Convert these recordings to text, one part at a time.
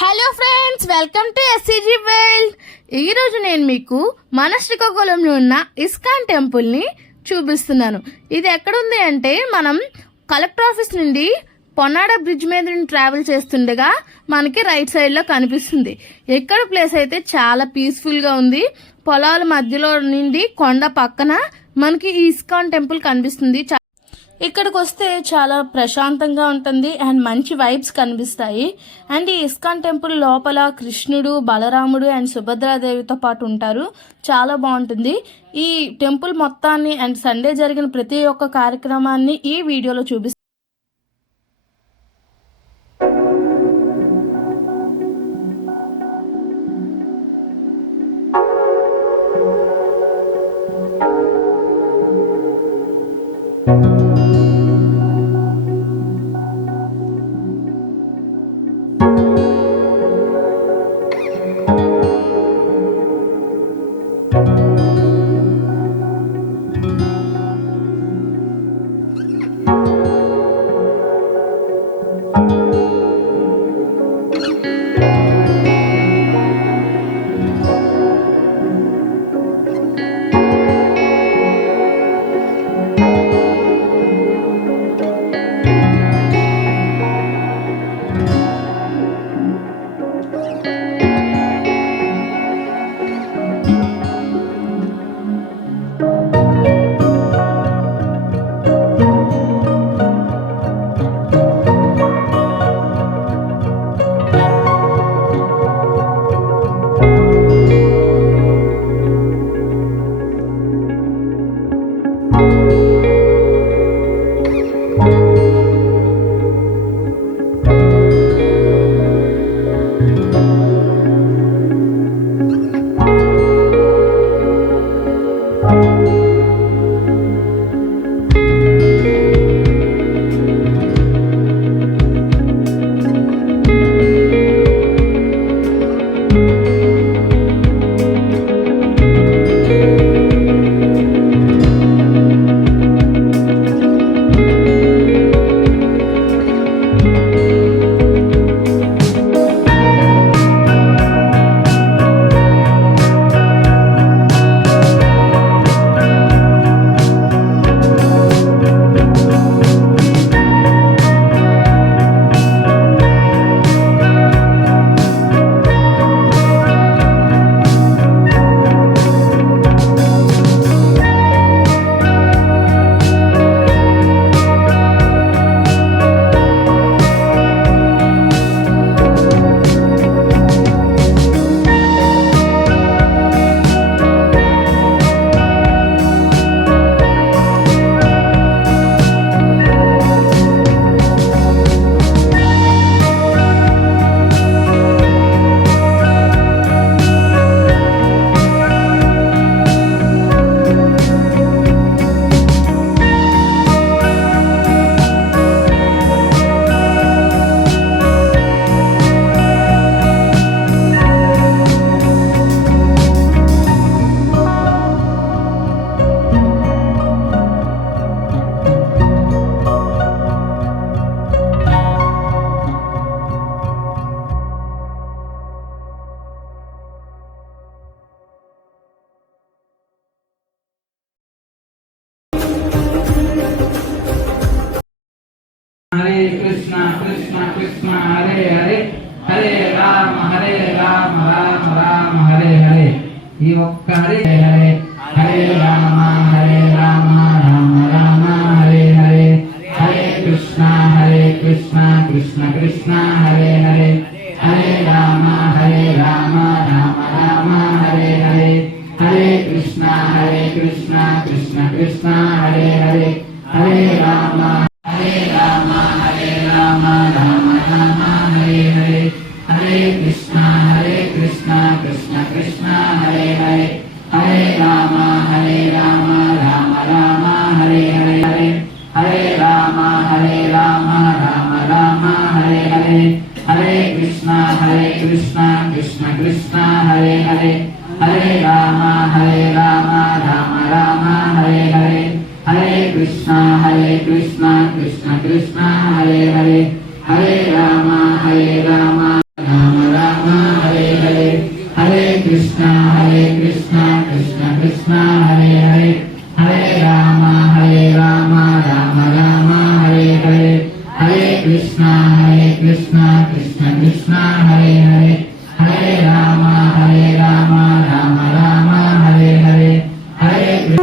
Hello friends, welcome to SCG world. ఈరోజు నేను మీకు మన శ్రీకాకుళంలో ఉన్న ఇస్కాన్ టెంపుల్ని చూపిస్తున్నాను. ఇది ఎక్కడుంది అంటే మనం కలెక్టర్ ఆఫీస్ నుండి పొన్నాడ బ్రిడ్జ్ మీద నుండి ట్రావెల్ చేస్తుండగా మనకి రైట్ సైడ్లో కనిపిస్తుంది. ఎక్కడ ప్లేస్ అయితే చాలా పీస్ఫుల్గా ఉంది. పొలాల మధ్యలో నుండి కొండ పక్కన మనకి ఈ ఇస్కాన్ టెంపుల్ కనిపిస్తుంది. ఇక్కడికి వస్తే చాలా ప్రశాంతంగా ఉంటుంది అండ్ మంచి వైబ్స్ కనిపిస్తాయి. అండ్ ఈ ఇస్కాన్ టెంపుల్ లోపల కృష్ణుడు, బలరాముడు అండ్ సుభద్రాదేవితో పాటు ఉంటారు. చాలా బాగుంటుంది. ఈ టెంపుల్ మొత్తాన్ని అండ్ సండే జరిగిన ప్రతి ఒక్క కార్యక్రమాన్ని ఈ వీడియోలో చూపిస్తాను. हरे कृष्णा कृष्णा कृष्णा हरे हरे हरे राम राम राम हरे हरे ये हरे हरे हरे राम राम राम हरे हरे हरे कृष्णा कृष्णा कृष्णा हरे हरे हरे राम राम राम हरे हरे हरे कृष्णा कृष्णा कृष्णा हरे हरे हरे राम राम राम हरे हरे हरे कृष्णा कृष्णा कृष्णा हरे हरे हरे राम राम राम हरे हरे हरे राम राम हरे हरे हरे कृष्णा कृष्णा हरे हरे हरे राम राम हरे हरे हरे कृष्णा कृष्णा कृष्णा हरे हरे हरे राम कृष्ण कृष्ण हरे हरे हरे राम राम राम हरे हरे Hare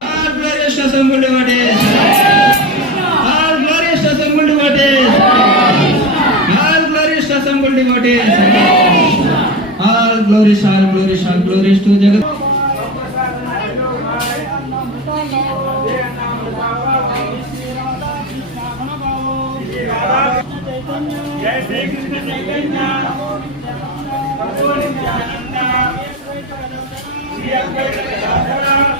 All glorious to assembled devotees. All glorious to assembled devotees. All glorious to assembled devotees. All glories, all glories, all glories to Jagat. जय श्री कृष्ण चैतन्य प्रभु नित्यानंद श्री अद्वैत गदाधर